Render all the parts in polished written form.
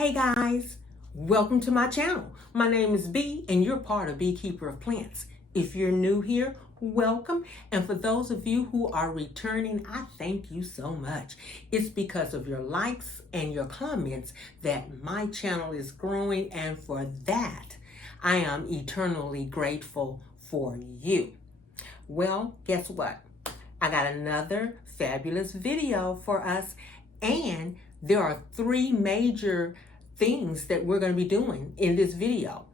Hey guys, welcome to my channel. My name is B and you're part of Beekeeper of Plants. If you're new here, welcome. And for those of you who are returning, I thank you so much. It's because of your likes and your comments that my channel is growing, and for that, I am eternally grateful for you. Well, guess what? I got another fabulous video for us, and there are three major things that we're going to be doing in this video.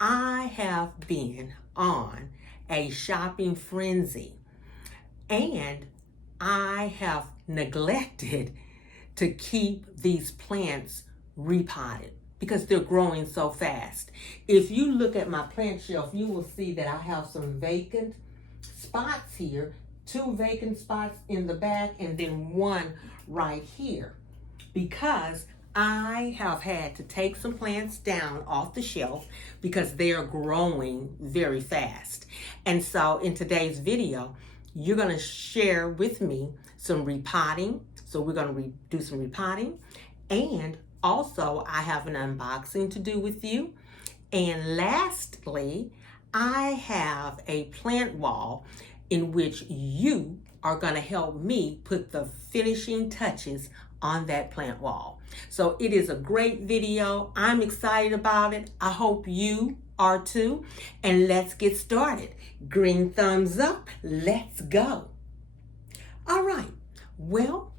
I have been on a shopping frenzy, and I have neglected to keep these plants repotted because they're growing so fast. If you look at my plant shelf, you will see that I have some vacant spots here, 2 vacant spots in the back, and then 1 right here, because I have had to take some plants down off the shelf because they are growing very fast. And so in today's video, you're going to share with me some repotting. So we're going to do some repotting, and also I have an unboxing to do with you. And lastly, I have a plant wall in which you are going to help me put the finishing touches on that plant wall. So it is a great video. I'm excited about it. I hope you are too. And let's get started. Green thumbs up. Let's go. All right. Well,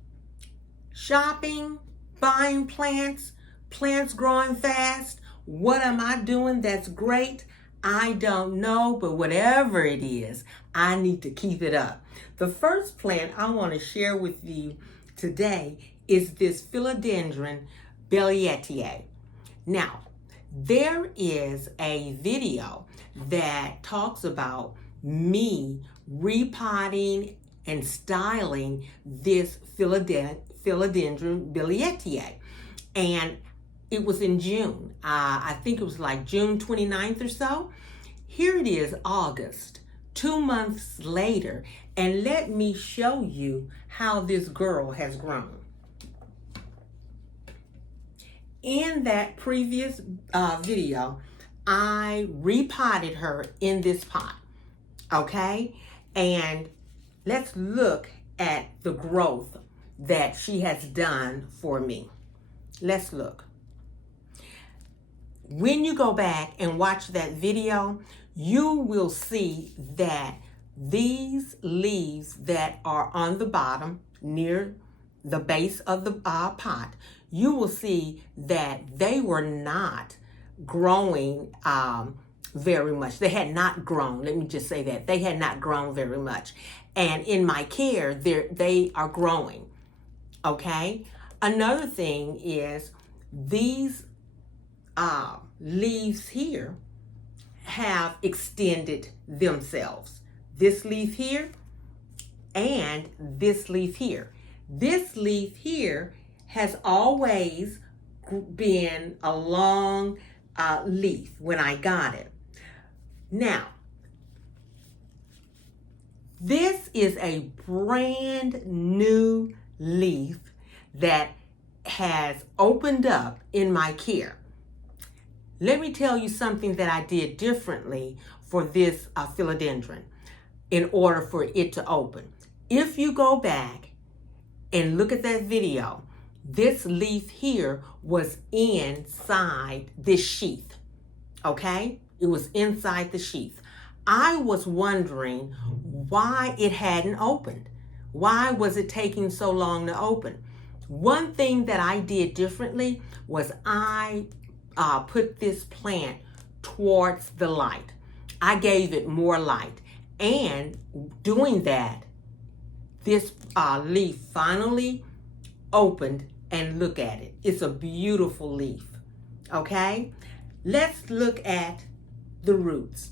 shopping, buying plants, plants growing fast. What am I doing that's great? I don't know, but whatever it is, I need to keep it up. The first plant I want to share with you today is this Philodendron Billietiae. Now, there is a video that talks about me repotting and styling this Philodendron Billietiae. And it was in June. I think it was like June 29th or so. Here it is, August, 2 months later. And let me show you how this girl has grown. In that previous video, I repotted her in this pot, okay? And let's look at the growth that she has done for me. Let's look. When you go back and watch that video, you will see that these leaves that are on the bottom near the base of the pot, you will see that they were not growing very much. They had not grown. Let me just say that. They had not grown very much. And in my care, they are growing. Okay? Another thing is these leaves here have extended themselves. This leaf here and this leaf here. This leaf here has always been a long leaf when I got it. Now, this is a brand new leaf that has opened up in my care. Let me tell you something that I did differently for this philodendron in order for it to open. If you go back and look at that video, this leaf here was inside this sheath, okay? It was inside the sheath. I was wondering why it hadn't opened. Why was it taking so long to open? One thing that I did differently was I put this plant towards the light. I gave it more light. And doing that, this leaf finally opened, and look at it. It's a beautiful leaf, okay? Let's look at the roots.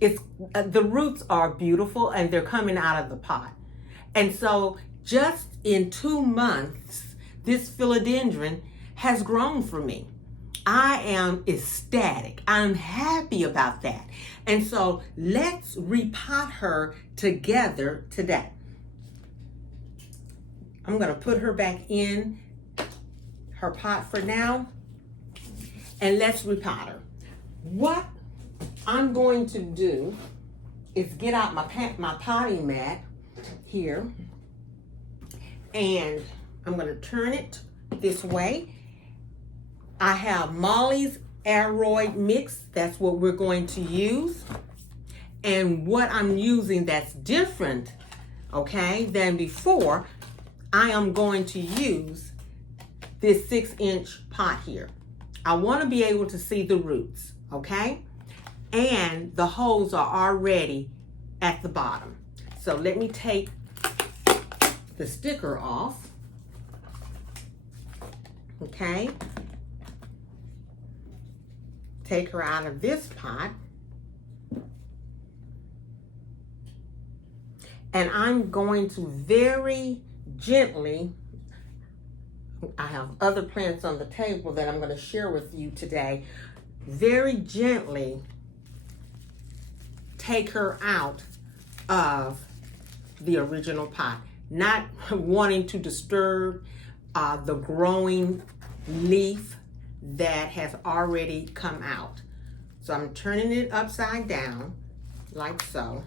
The roots are beautiful, and they're coming out of the pot. And so just in 2 months, this philodendron has grown for me. I am ecstatic. I'm happy about that. And so let's repot her together today. I'm going to put her back in her pot for now, and let's repot her. What I'm going to do is get out my potting mat here, and I'm going to turn it this way. I have Molly's Aeroid mix. That's what we're going to use. And what I'm using that's different, okay, than before, I am going to use this 6-inch pot here. I want to be able to see the roots, okay? And the holes are already at the bottom. So let me take the sticker off, okay? Take her out of this pot. And I'm going to very gently, I have other plants on the table that I'm going to share with you today, very gently take her out of the original pot, not wanting to disturb the growing leaf that has already come out. So I'm turning it upside down like so,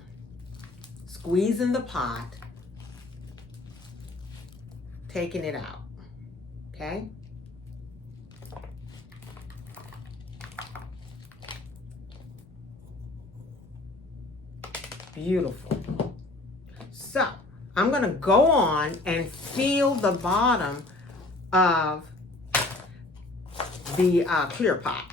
squeezing the pot, taking it out, okay? Beautiful. So I'm gonna go on and fill the bottom of the clear pot,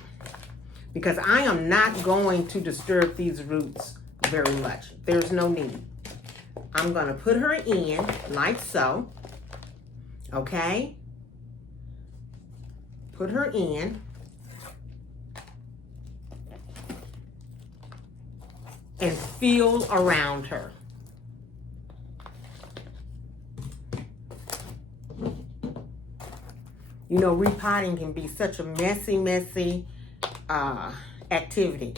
because I am not going to disturb these roots very much. There's no need. I'm going to put her in like so, okay? Put her in. And feel around her. You know, repotting can be such a messy activity.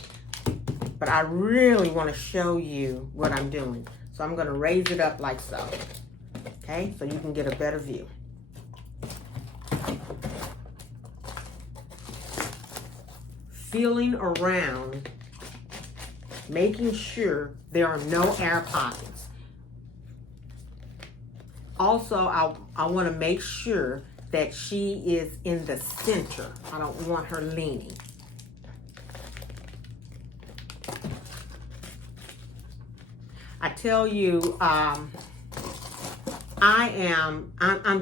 But I really want to show you what I'm doing. So I'm going to raise it up like so. Okay, so you can get a better view. Feeling around, making sure there are no air pockets. Also, I want to make sure that she is in the center. I don't want her leaning. I tell you, I'm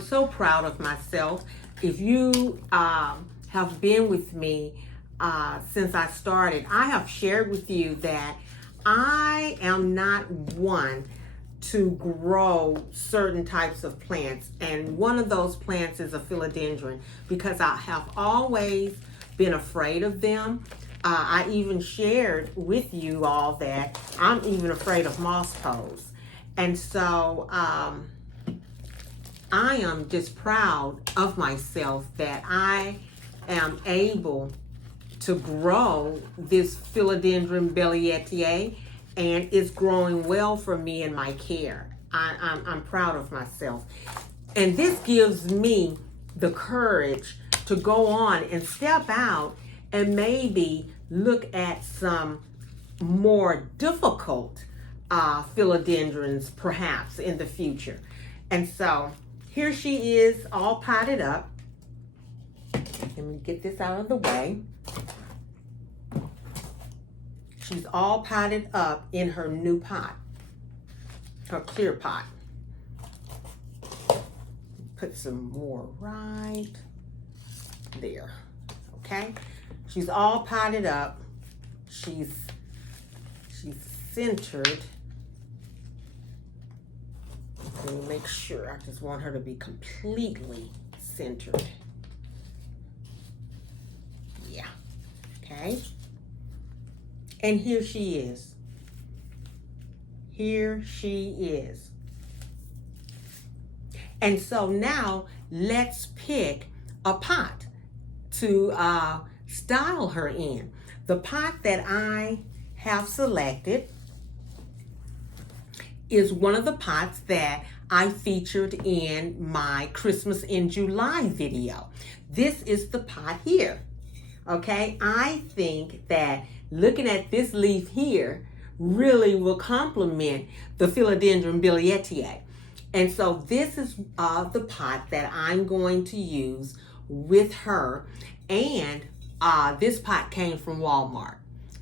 so proud of myself. If you have been with me since I started, I have shared with you that I am not one to grow certain types of plants, and one of those plants is a philodendron, because I have always been afraid of them. I even shared with you all that I'm even afraid of moss toads. And so I am just proud of myself that I am able to grow this Philodendron Billietiae, and it's growing well for me in my care. I'm proud of myself. And this gives me the courage to go on and step out and maybe look at some more difficult philodendrons perhaps in the future. And so here she is, all potted up. Let me get this out of the way. She's all potted up in her new pot, her clear pot. Put some more right there, okay? She's all potted up. She's centered. Let me make sure. I just want her to be completely centered. Yeah, okay? And here she is. Here she is. And so now let's pick a pot to style her in. The pot that I have selected is one of the pots that I featured in my Christmas in July video. This is the pot here. Okay, I think that looking at this leaf here really will complement the Philodendron Billietiae. And so this is the pot that I'm going to use with her. And this pot came from Walmart.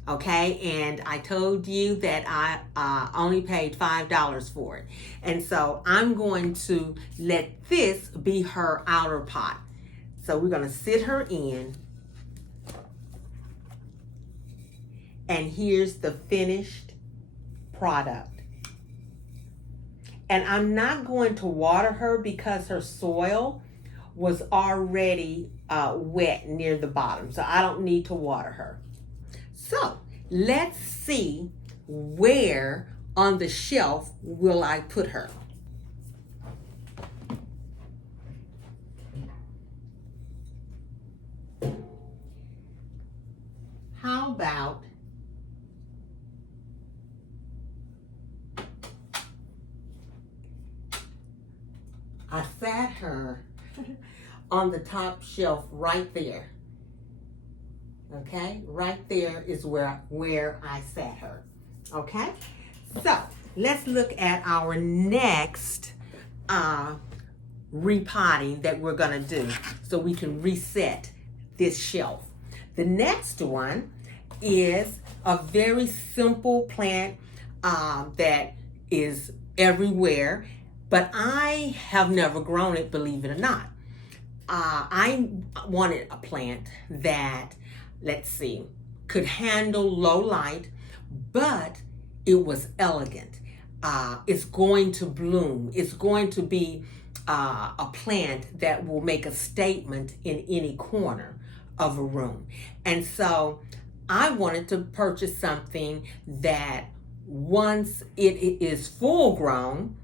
Okay, and I told you that I only paid $5 for it. And so I'm going to let this be her outer pot. So we're going to sit her in. And here's the finished product. And I'm not going to water her because her soil was already wet near the bottom. So I don't need to water her. So let's see where on the shelf will I put her. How about I sat her on the top shelf right there. Okay, right there is where I sat her. Okay, so let's look at our next repotting that we're gonna do so we can reset this shelf. The next one is a very simple plant that is everywhere, but I have never grown it, believe it or not. I wanted a plant that, let's see, could handle low light, but it was elegant. It's going to bloom. It's going to be a plant that will make a statement in any corner of a room. And so I wanted to purchase something that once it is full grown,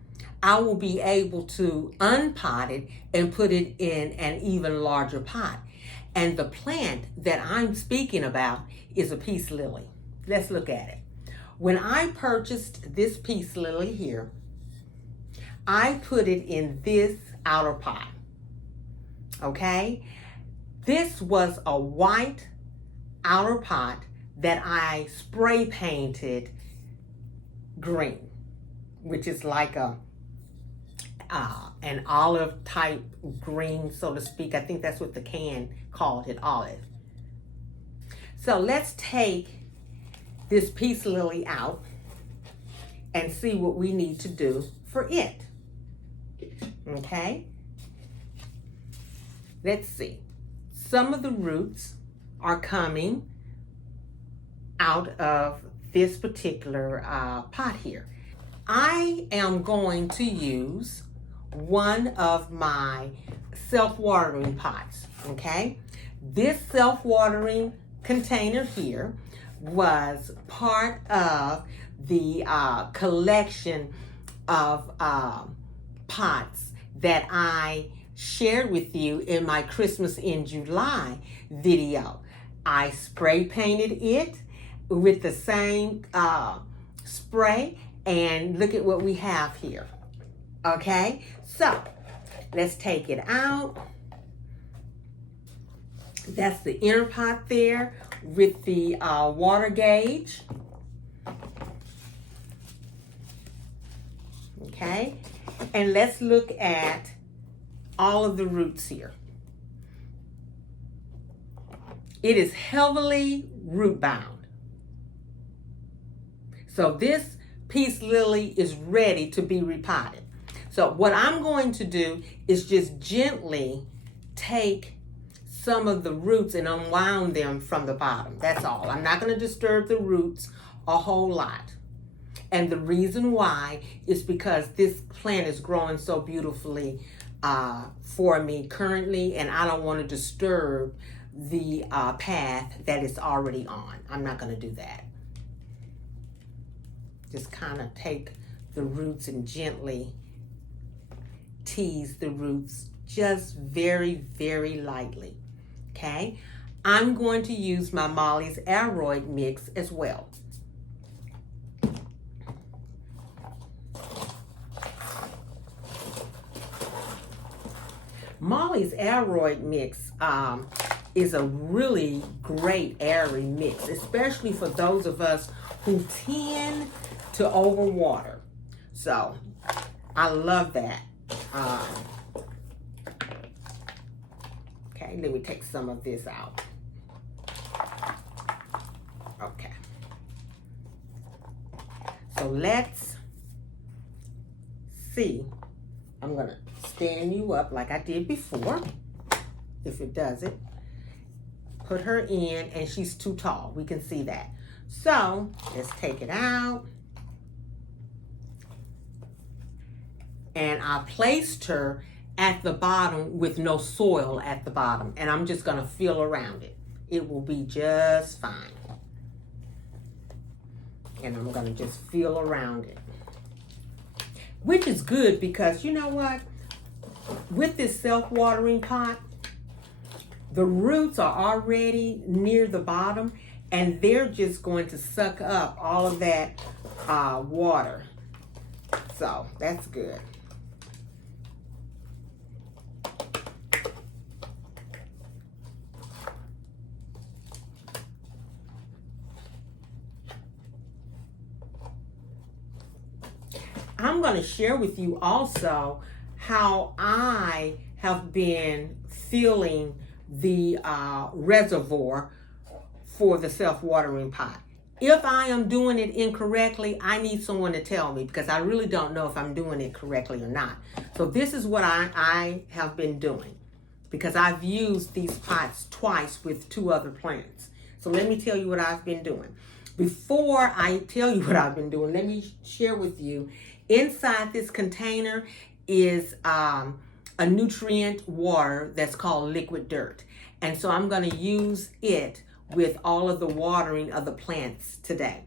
I will be able to unpot it and put it in an even larger pot. And the plant that I'm speaking about is a peace lily. Let's look at it. When I purchased this peace lily here, I put it in this outer pot. Okay? This was a white outer pot that I spray painted green, which is like an olive type green, so to speak. I think that's what the can called it, olive. So let's take this peace lily out and see what we need to do for it. Okay? Let's see. Some of the roots are coming out of this particular pot here. I am going to use one of my self-watering pots, okay? This self-watering container here was part of the collection of pots that I shared with you in my Christmas in July video. I spray painted it with the same spray, and look at what we have here. Okay, so let's take it out. That's the inner pot there with the water gauge. Okay, and let's look at all of the roots here. It is heavily root bound. So this peace lily is ready to be repotted. So what I'm going to do is just gently take some of the roots and unwound them from the bottom. That's all. I'm not going to disturb the roots a whole lot. And the reason why is because this plant is growing so beautifully for me currently, and I don't want to disturb the path that it's already on. I'm not going to do that. Just kind of take the roots and gently tease the roots just very, very lightly. Okay, I'm going to use my Molly's Aroid mix as well. Molly's aeroid mix is a really great airy mix, especially for those of us who tend to overwater. So I love that. Okay, let me take some of this out. Okay. So let's see. I'm gonna stand you up like I did before, if it does it. Put her in, and she's too tall. We can see that. So let's take it out. And I placed her at the bottom with no soil at the bottom. And I'm just gonna feel around it. It will be just fine. And I'm gonna just feel around it. Which is good because you know what? With this self-watering pot, the roots are already near the bottom and they're just going to suck up all of that water. So that's good. I'm going to share with you also how I have been filling the reservoir for the self-watering pot. If I am doing it incorrectly, I need someone to tell me because I really don't know if I'm doing it correctly or not. So this is what I have been doing because I've used these pots twice with 2 other plants. So let me tell you what I've been doing. Before I tell you what I've been doing, let me share with you. Inside this container is a nutrient water that's called liquid dirt. And so I'm going to use it with all of the watering of the plants today.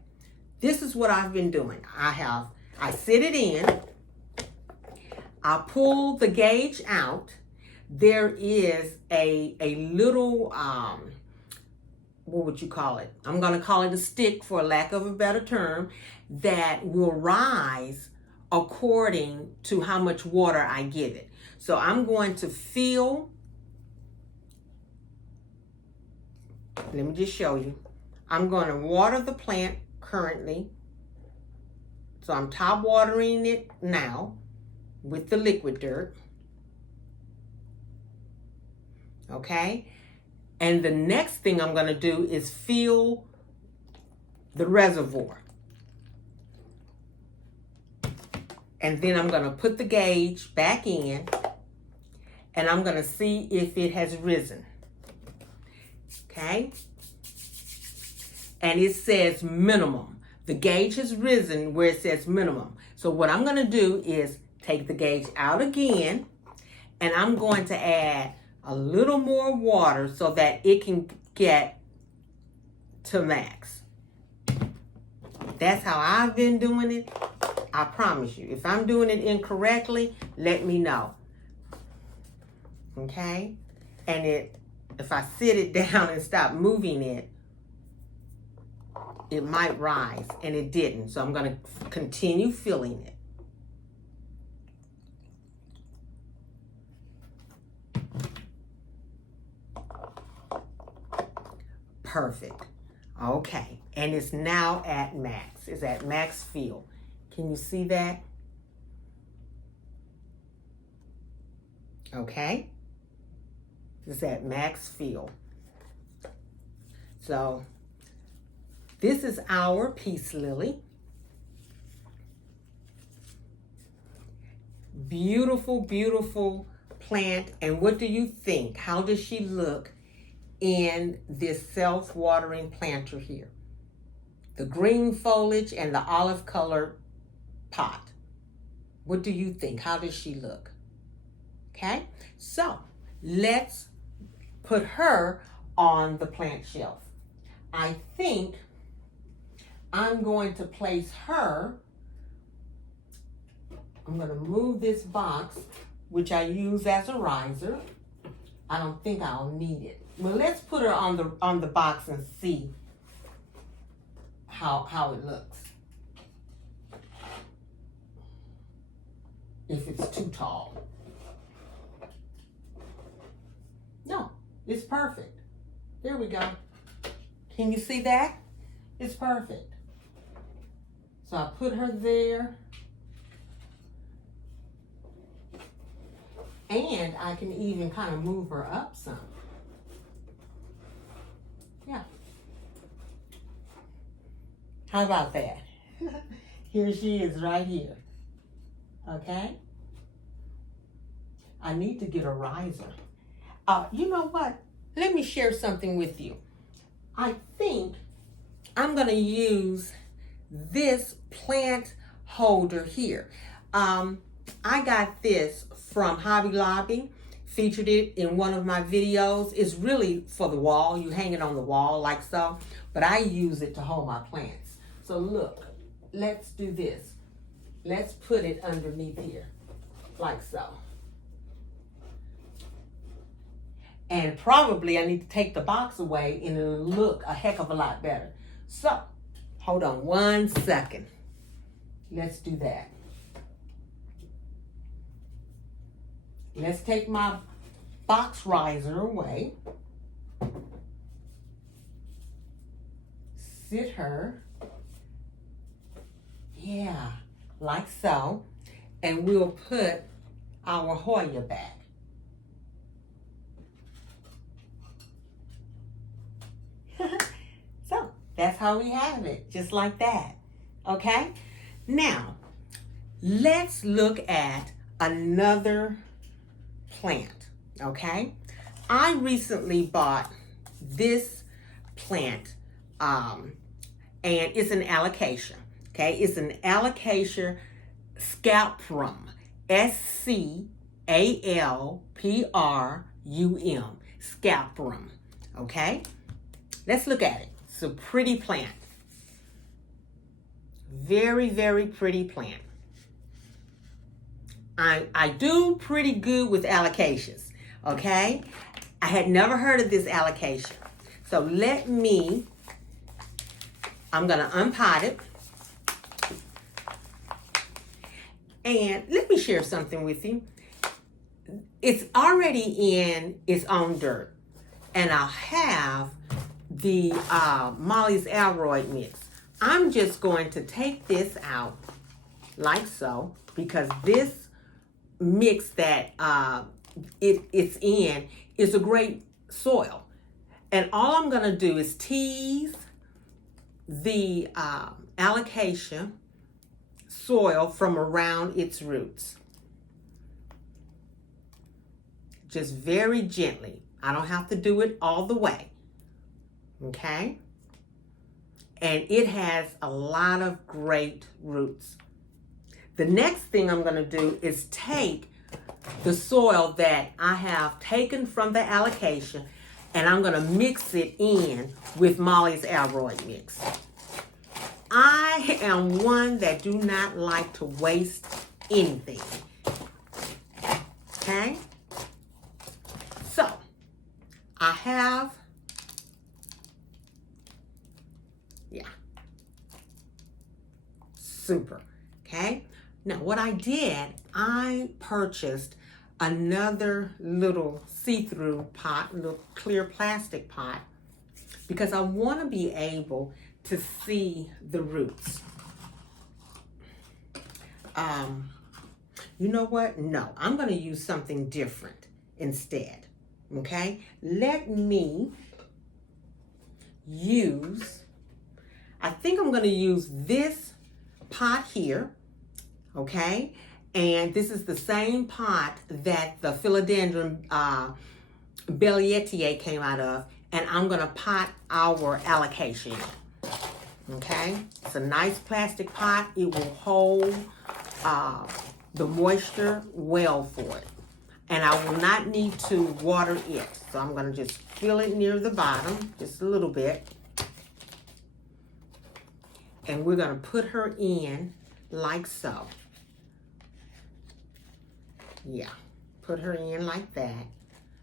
This is what I've been doing. I sit it in, I pull the gauge out. There is a little, what would you call it? I'm going to call it a stick for lack of a better term, that will rise according to how much water I give it. So I'm going to fill, let me just show you. I'm going to water the plant currently. So I'm top watering it now with the liquid dirt. Okay. And the next thing I'm going to do is fill the reservoir. And then I'm going to put the gauge back in and I'm going to see if it has risen. Okay. And it says minimum. The gauge has risen where it says minimum. So what I'm going to do is take the gauge out again and I'm going to add a little more water so that it can get to max. That's how I've been doing it. I promise you, if I'm doing it incorrectly, let me know. Okay? And if I sit it down and stop moving it, it might rise, and it didn't. So I'm going to continue filling it. Perfect. Okay. And it's now at max. It's at max fill. Can you see that? Okay. It's at max fill. So this is our peace lily. Beautiful, beautiful plant. And what do you think? How does she look in this self-watering planter here? The green foliage and the olive colored pot. What do you think? How does she look? Okay, so let's put her on the plant shelf. I think I'm going to place her, I'm going to move this box, which I use as a riser. I don't think I'll need it. Well, let's put her on the box and see how it looks. If it's too tall. It's perfect. There we go. Can you see that? It's perfect. So I put her there. And I can even kind of move her up some. Yeah. How about that? Here she is right here. Okay? I need to get a riser. You know what? Let me share something with you. I think I'm going to use this plant holder here. I got this from Hobby Lobby, featured it in one of my videos. It's really for the wall. You hang it on the wall like so, but I use it to hold my plants. So look, let's do this. Let's put it underneath here, like so. And probably I need to take the box away and it'll look a heck of a lot better. So, hold on 1 second. Let's do that. Let's take my box riser away. Sit her. Yeah, like so. And we'll put our Hoya back. So, that's how we have it, just like that. Okay? Now, let's look at another plant, okay? I recently bought this plant, and it's an alocasia, okay? It's an alocasia scapum, scalprum, scapum, okay? Let's look at it. It's a pretty plant. Very, very pretty plant. I do pretty good with alocasias, okay? I had never heard of this alocasia. So I'm gonna unpot it. And let me share something with you. It's already in its own dirt. And I'll have the Molly's Alroyd mix. I'm just going to take this out like so, because this mix that it's in is a great soil. And all I'm going to do is tease the alocasia soil from around its roots. Just very gently. I don't have to do it all the way. Okay? And it has a lot of great roots. The next thing I'm going to do is take the soil that I have taken from the alocasia, and I'm going to mix it in with Molly's Alroyd mix. I am one that do not like to waste anything. Okay? So, I have, super. Okay? Now, what I did, I purchased another little see-through pot, little clear plastic pot, because I want to be able to see the roots. You know what? No, I'm going to use something different instead. Okay? Let me use, I think I'm going to use this pot here. Okay, and this is the same pot that the Philodendron Billietiae came out of, and I'm going to pot our alocasia in. Okay, it's a nice plastic pot. It will hold the moisture well for it, and I will not need to water it. So I'm going to just fill it near the bottom, just a little bit, and we're going to put her in like so. Yeah, put her in like that,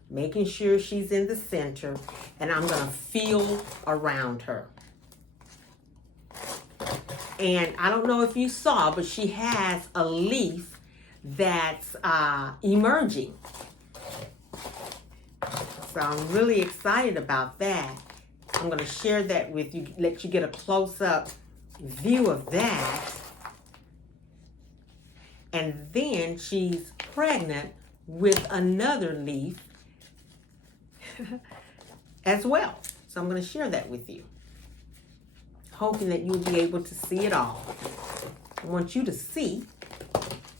making sure she's in the center, and I'm going to feel around her. And I don't know if you saw, but she has a leaf that's emerging. So I'm really excited about that. I'm going to share that with you, let you get a close-up view of that. And then she's pregnant with another leaf as well. So I'm going to share that with you, hoping that you'll be able to see it all. I want you to see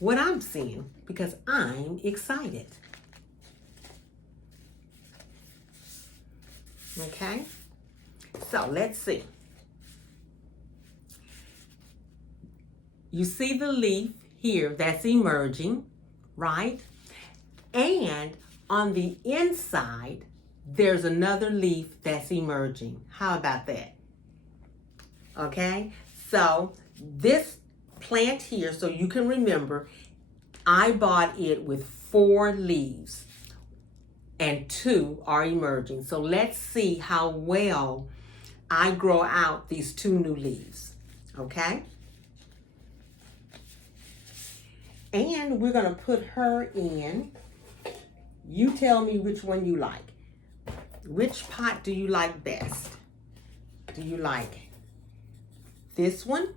what I'm seeing because I'm excited. Okay, so let's see. You see the leaf here that's emerging, right? And on the inside, there's another leaf that's emerging. How about that? Okay, so this plant here, so you can remember, I bought it with 4 leaves and 2 are emerging. So let's see how well I grow out these 2 new leaves, okay? And we're gonna put her in. You tell me which one you like. Which pot do you like best? Do you like this one?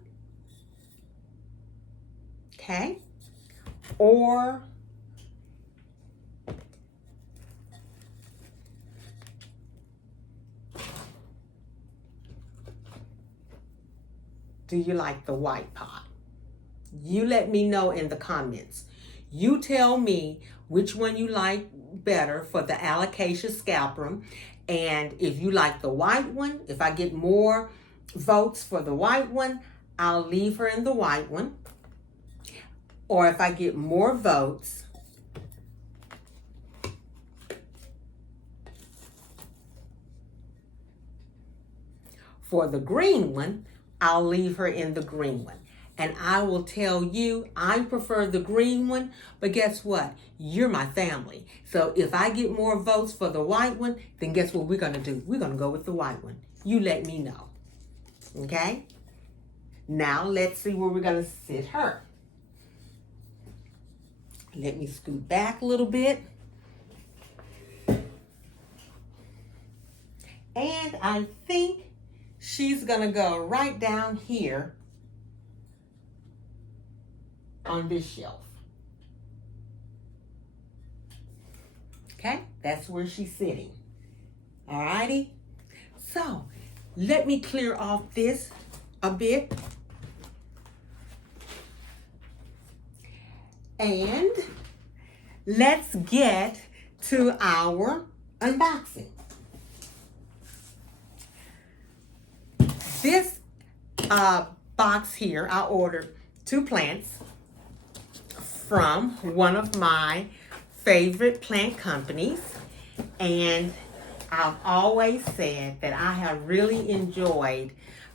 Okay. Or do you like the white pot? You let me know in the comments. You tell me which one you like better for the Alocasia scapum. And if you like the white one, if I get more votes for the white one, I'll leave her in the white one. Or if I get more votes, for the green one, I'll leave her in the green one. And I will tell you, I prefer the green one, but guess what? You're my family. So if I get more votes for the white one, then guess what we're gonna do? We're gonna go with the white one. You let me know, okay? Now let's see where we're gonna sit her. Let me scoot back a little bit. And I think she's gonna go right down here on this shelf. Okay, that's where she's sitting. Alrighty, so let me clear off this a bit. And let's get to our unboxing. This box here, I ordered 2 plants from one of my favorite plant companies. And I've always said that I have really enjoyed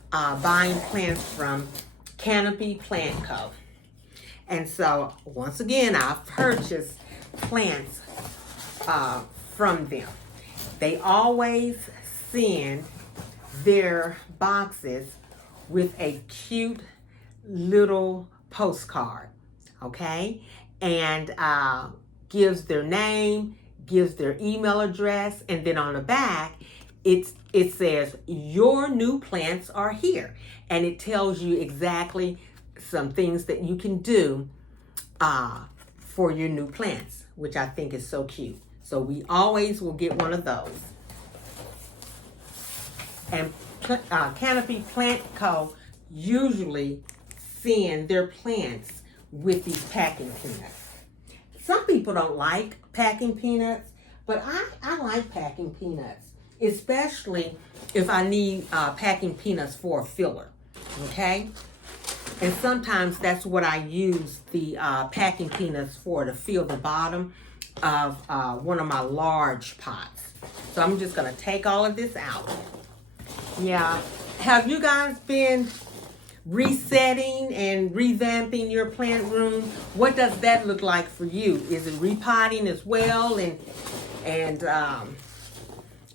buying plants from Canopy Plant Co. And so, once again, I've purchased plants from them. They always send their boxes with a cute little postcard, okay? And gives their name, gives their email address, and then on the back, it says, your new plants are here. And it tells you exactly some things that you can do for your new plants, which I think is so cute. So we always will get one of those. And Canopy Plant Co. usually send their plants with these packing peanuts. Some people don't like packing peanuts, but I like packing peanuts, especially if I need packing peanuts for a filler, okay? And sometimes that's what I use the packing peanuts for, to fill the bottom of one of my large pots. So I'm just gonna take all of this out. Yeah, have you guys been resetting and revamping your plant room? What does that look like for you? Is it repotting as well, and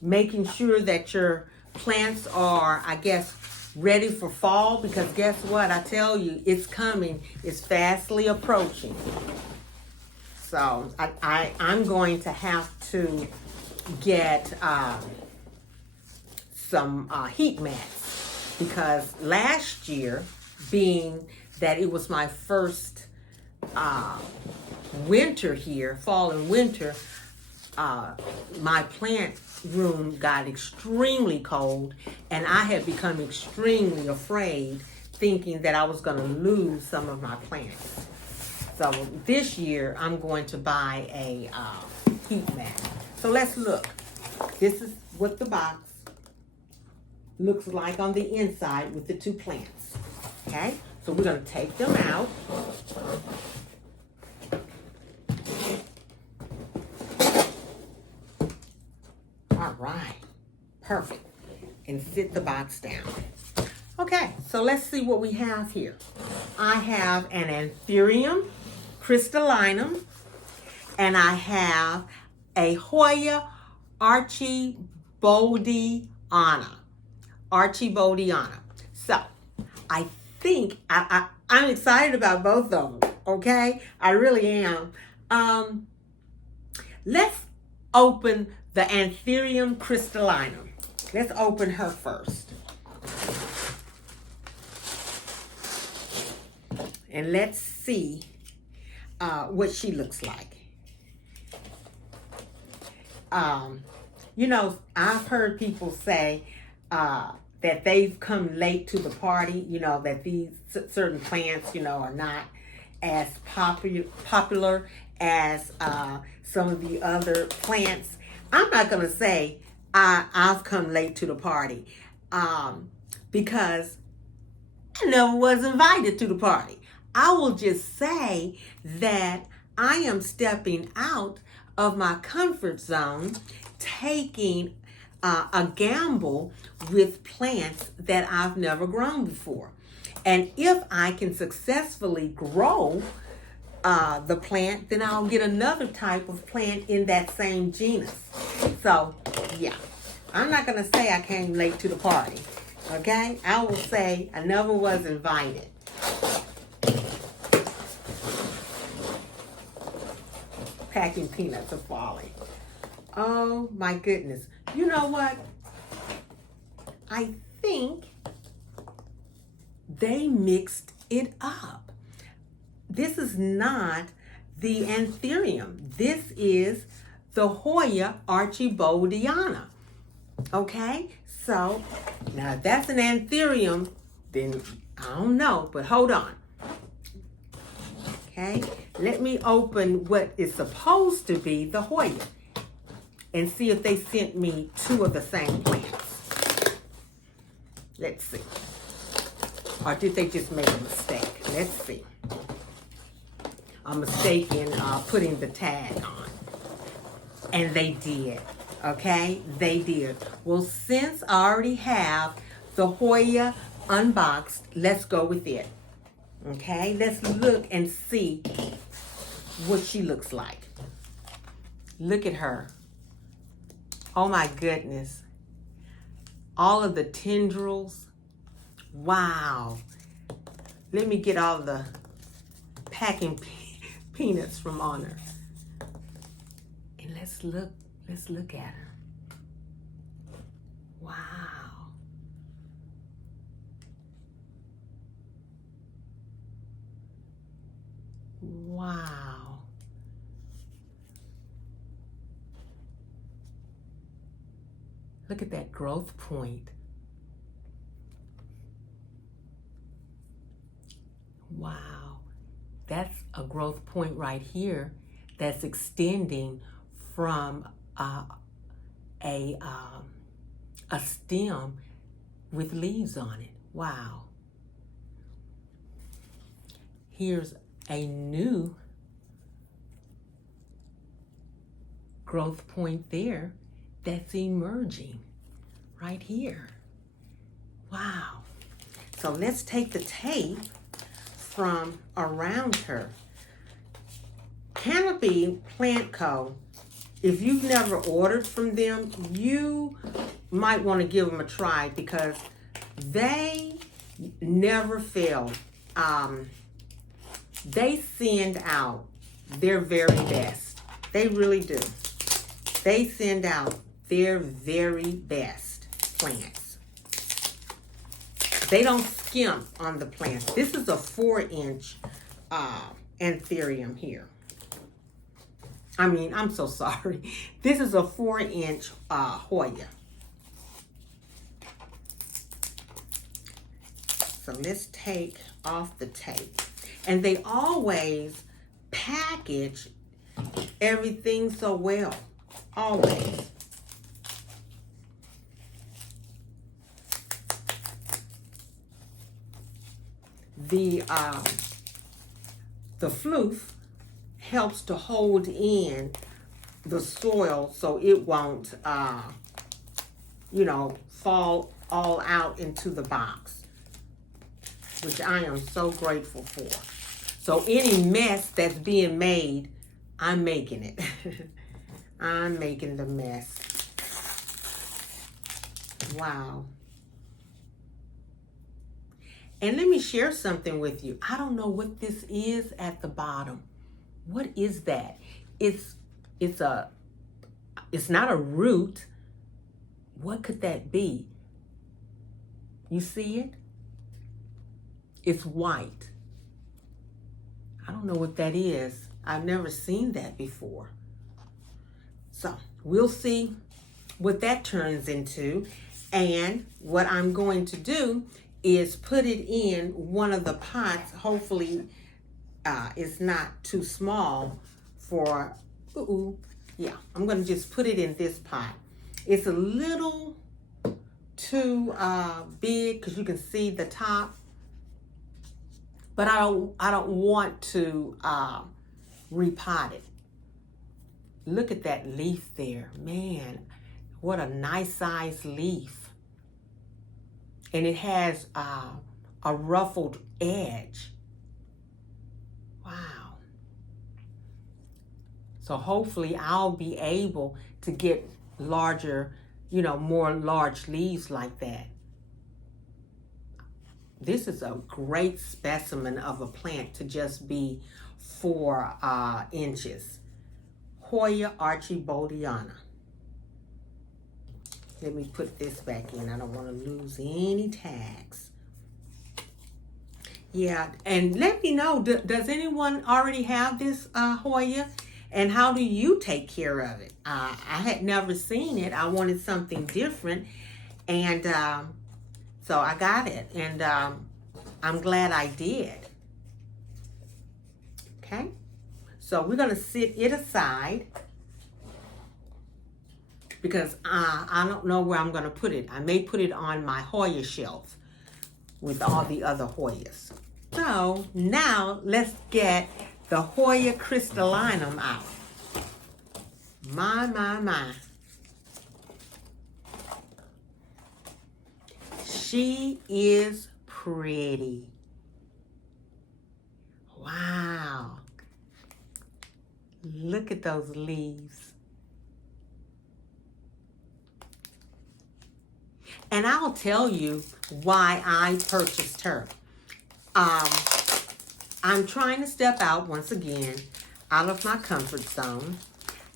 making sure that your plants are, I guess, ready for fall? Because guess what? I tell you, it's coming. It's fastly approaching. So I'm going to have to get some heat mats, because last year, being that it was my first winter here, fall and winter, my plant room got extremely cold, and I had become extremely afraid, thinking that I was going to lose some of my plants. So this year I'm going to buy a heat mat. So let's look. This is what the box looks like on the inside with the two plants. Okay, so we're going to take them out. All right, perfect. And sit the box down. Okay, so let's see what we have here. I have an Anthurium crystallinum, and I have a Hoya 𝐏𝐥𝐴𝐵𝐷iana. So I think I'm excited about both of them. Okay, I really am. Let's open the Anthurium crystallinum. Let's open her first. And let's see what she looks like. You know, I've heard people say that they've come late to the party, you know, that these certain plants, you know, are not as popular as some of the other plants. I'm not going to say I've come late to the party because I never was invited to the party. I will just say that I am stepping out of my comfort zone, taking a gamble with plants that I've never grown before. And if I can successfully grow the plant, then I'll get another type of plant in that same genus. So, yeah, I'm not going to say I came late to the party, okay? I will say I never was invited. Packing peanuts are falling. Oh my goodness. You know what? I think they mixed it up. This is not the Anthurium. This is the Hoya 𝐿 Okay? So, now if that's an Anthurium, then I don't know, but hold on. Okay? Let me open what is supposed to be the Hoya and see if they sent me two of the same plants. Let's see. Or did they just make a mistake? Let's see. A mistake in putting the tag on. And they did. Okay? They did. Well, since I already have the Hoya unboxed, let's go with it. Okay? Let's look and see what she looks like. Look at her. Oh my goodness. All of the tendrils. Wow. Let me get all the packing peanuts from on her. And let's look at her. Wow. Wow. Look at that growth point. Wow. That's a growth point right here that's extending from a stem with leaves on it. Wow. Here's a new growth point there that's emerging right here. Wow. So let's take the tape from around her. Canopy Plant Co. If you've never ordered from them, you might want to give them a try because they never fail. They send out their very best. They really do. They send out their very best plants. They don't skimp on the plants. This is a 4-inch anthurium here. I'm so sorry. This is a 4-inch Hoya. So let's take off the tape. And they always package everything so well. Always. The floof helps to hold in the soil so it won't, fall all out into the box, which I am so grateful for. So any mess that's being made, I'm making it. I'm making the mess. Wow. And let me share something with you. I don't know what this is at the bottom. What is that? It's not a root. What could that be? You see it? It's white. I don't know what that is. I've never seen that before. So we'll see what that turns into. And what I'm going to do is put it in one of the pots. Hopefully it's not too small for, yeah, I'm going to just put it in this pot. It's a little too big because you can see the top. But I don't want to repot it. Look at that leaf there. Man, what a nice size leaf. And it has a ruffled edge. Wow. So hopefully I'll be able to get larger, more large leaves like that. This is a great specimen of a plant to just be 4 inches. Hoya archibaldana. Let me put this back in. I don't want to lose any tags. Yeah, and let me know, does anyone already have this Hoya? And how do you take care of it? I had never seen it. I wanted something different. And so I got it. And I'm glad I did. Okay. So we're going to sit it aside. Because I don't know where I'm going to put it. I may put it on my Hoya shelf with all the other Hoyas. So now let's get the Hoya crystallinum out. My. She is pretty. Wow. Look at those leaves. And I'll tell you why I purchased her. I'm trying to step out once again out of my comfort zone.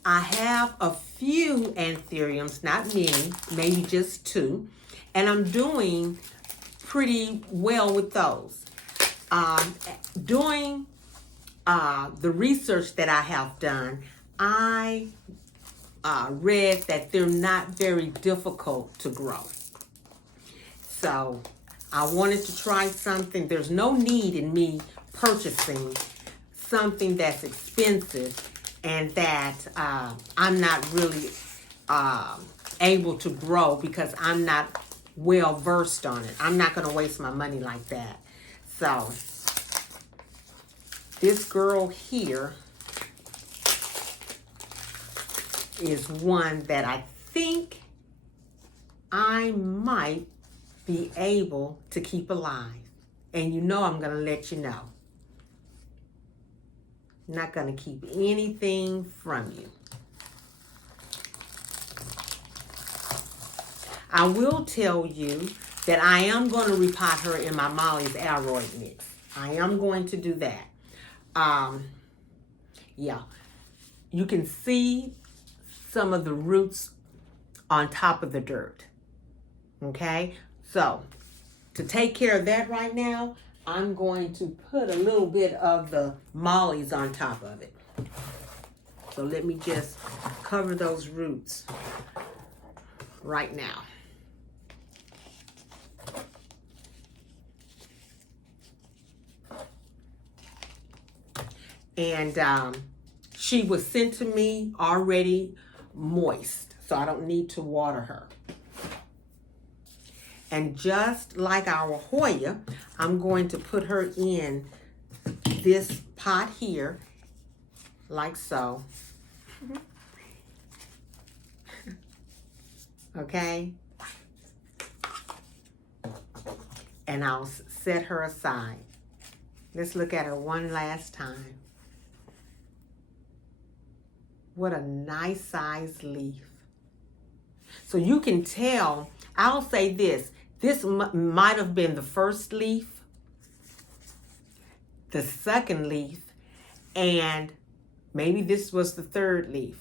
I have a few anthuriums, not many, maybe just 2. And I'm doing pretty well with those. Doing the research that I have done, I read that they're not very difficult to grow. So I wanted to try something. There's no need in me purchasing something that's expensive and that I'm not really able to grow because I'm not well versed on it. I'm not going to waste my money like that. So this girl here is one that I think I might be able to keep alive. And I'm going to let you know. I'm not going to keep anything from you. I will tell you that I am going to repot her in my Molly's Aroid mix. I am going to do that. Yeah. You can see some of the roots on top of the dirt. Okay, so to take care of that right now, I'm going to put a little bit of the mollies on top of it. So let me just cover those roots right now. And she was sent to me already moist, so I don't need to water her. And just like our Hoya, I'm going to put her in this pot here, like so. Okay? And I'll set her aside. Let's look at her one last time. What a nice sized leaf. So you can tell, I'll say this might have been the first leaf, the second leaf, and maybe this was the third leaf.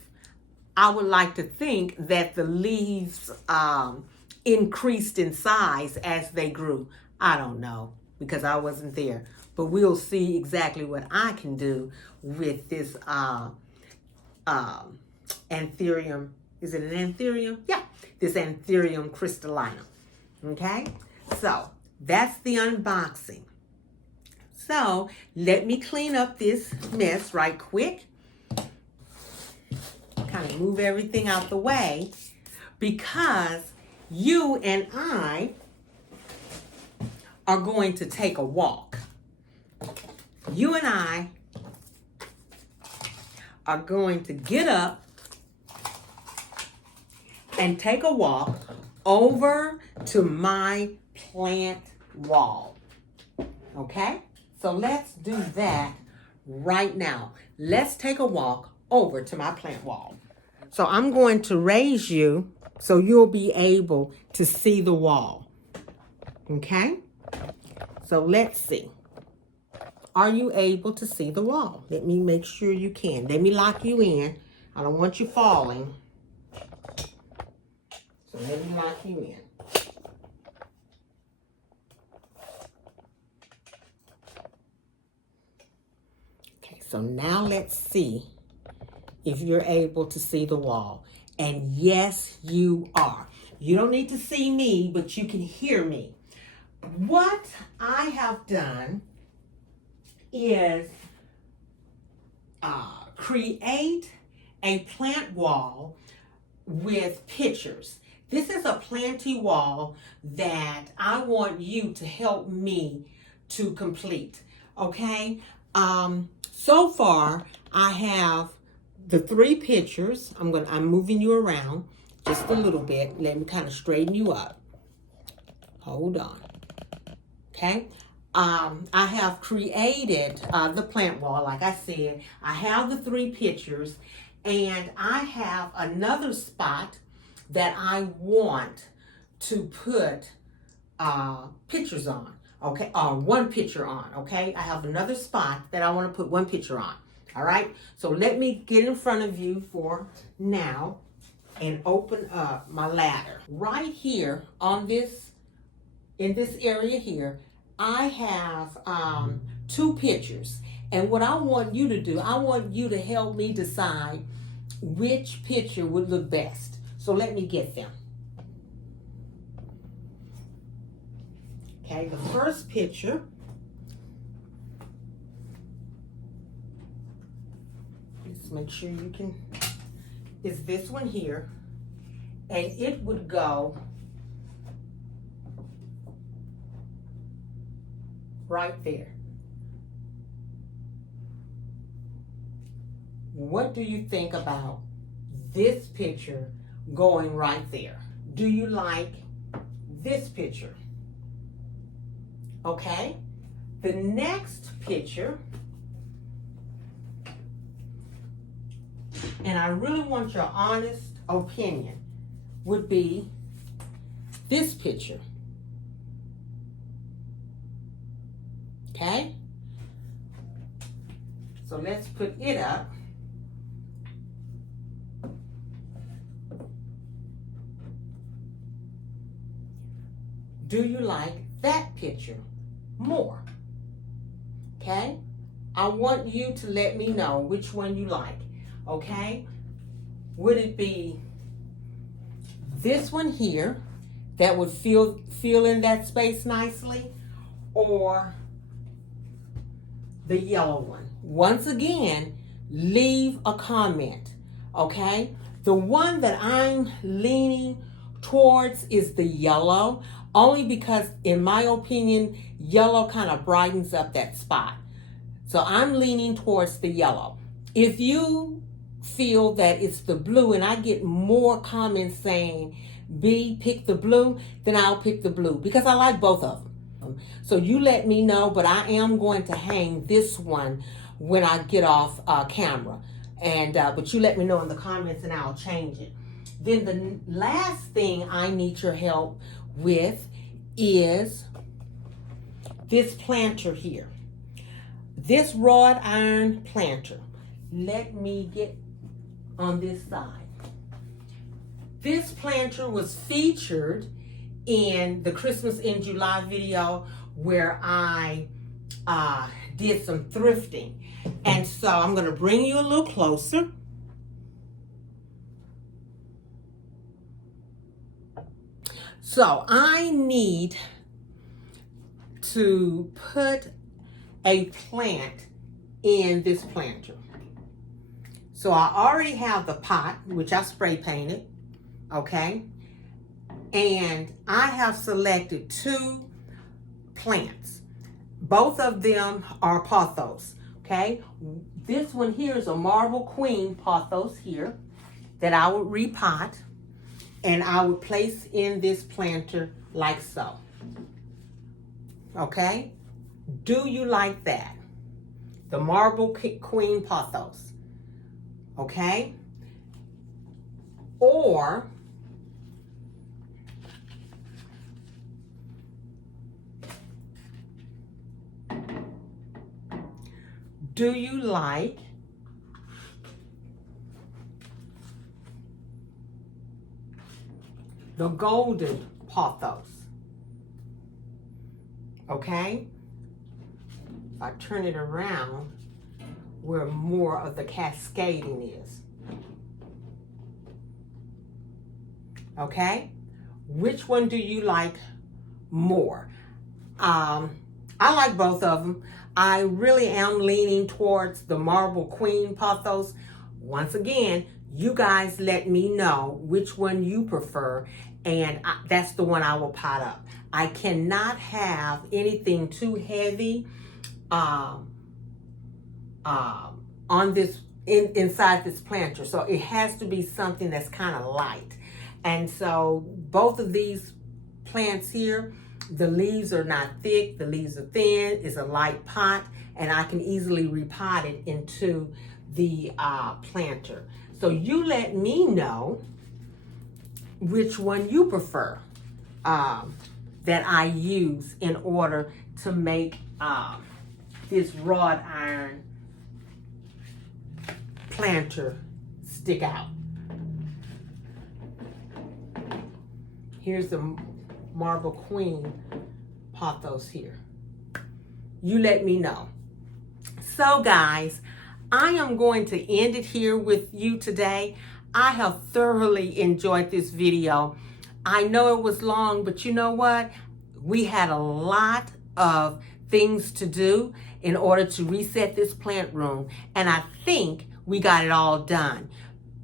I would like to think that the leaves increased in size as they grew. I don't know, because I wasn't there. But we'll see exactly what I can do with this anthurium. Is it an anthurium? Yeah, this anthurium crystallinum. Okay, so that's the unboxing. So let me clean up this mess right quick. Kind of move everything out the way, because you and I are going to take a walk. You and I are going to get up and take a walk over to my plant wall. Okay? So let's do that right now. Let's take a walk over to my plant wall. So I'm going to raise you so you'll be able to see the wall. Okay? So let's see. Are you able to see the wall? Let me make sure you can. Let me lock you in. I don't want you falling. So let me lock you in. Okay, so now let's see if you're able to see the wall. And yes, you are. You don't need to see me, but you can hear me. What I have done is create a plant wall with pictures. This is a planty wall that I want you to help me to complete. Okay? So far, I have the 3 pictures. I'm moving you around just a little bit. Let me kind of straighten you up. Hold on. Okay? I have created the plant wall, like I said. I have the 3 pictures, and I have another spot that I want to put pictures on, okay? Or 1 picture on, okay? I have another spot that I want to put 1 picture on, all right? So let me get in front of you for now and open up my ladder. Right here on this, in this area here, I have 2 pictures. And what I want you to do, I want you to help me decide which picture would look best. So let me get them. Okay, the first picture let's make sure you can, is this one here. And it would go right there. What do you think about this picture going right there? Do you like this picture? Okay. The next picture, and I really want your honest opinion, would be this picture. Okay? So let's put it up. do you like that picture more? Okay? I want you to let me know which one you like. Okay? Would it be this one here that would fill in that space nicely, or the yellow one? Once again, leave a comment. Okay? The one that I'm leaning towards is the yellow, only because, in my opinion, yellow kind of brightens up that spot. So I'm leaning towards the yellow. If you feel that it's the blue, and I get more comments saying, B, pick the blue, then I'll pick the blue, because I like both of them. So you let me know, but I am going to hang this one when I get off camera. And but you let me know in the comments and I'll change it. Then the last thing I need your help with is this planter here. This wrought iron planter. Let me get on this side. This planter was featured in the Christmas in July video where I did some thrifting. And so I'm going to bring you a little closer. So I need to put a plant in this planter. So I already have the pot, which I spray painted, okay? And I have selected 2 plants. Both of them are pothos, okay? This one here is a Marble Queen Pothos here that I would repot, and I would place in this planter like so. Okay? Do you like that? The Marble Queen Pothos. Okay? Or do you like the golden pothos? Okay? If I turn it around where more of the cascading is. Okay? Which one do you like more? I like both of them. I really am leaning towards the Marble Queen Pothos. Once again, you guys let me know which one you prefer, and that's the one I will pot up. I cannot have anything too heavy on this inside this planter, so it has to be something that's kind of light. And so both of these plants here, the leaves are not thick, the leaves are thin, it's a light pot, and I can easily repot it into the planter. So you let me know which one you prefer that I use in order to make this wrought iron planter stick out. Here's the Marble Queen Pothos here. You let me know. So guys, I am going to end it here with you today. I have thoroughly enjoyed this video. I know it was long, but you know what? We had a lot of things to do in order to reset this plant room, and I think we got it all done.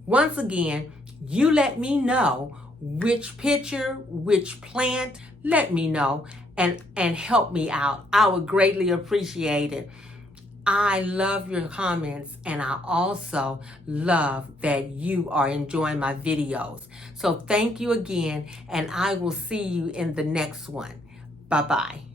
Once again, you let me know which picture, which plant, let me know and help me out. I would greatly appreciate it. I love your comments, and I also love that you are enjoying my videos. So thank you again, and I will see you in the next one. Bye-bye.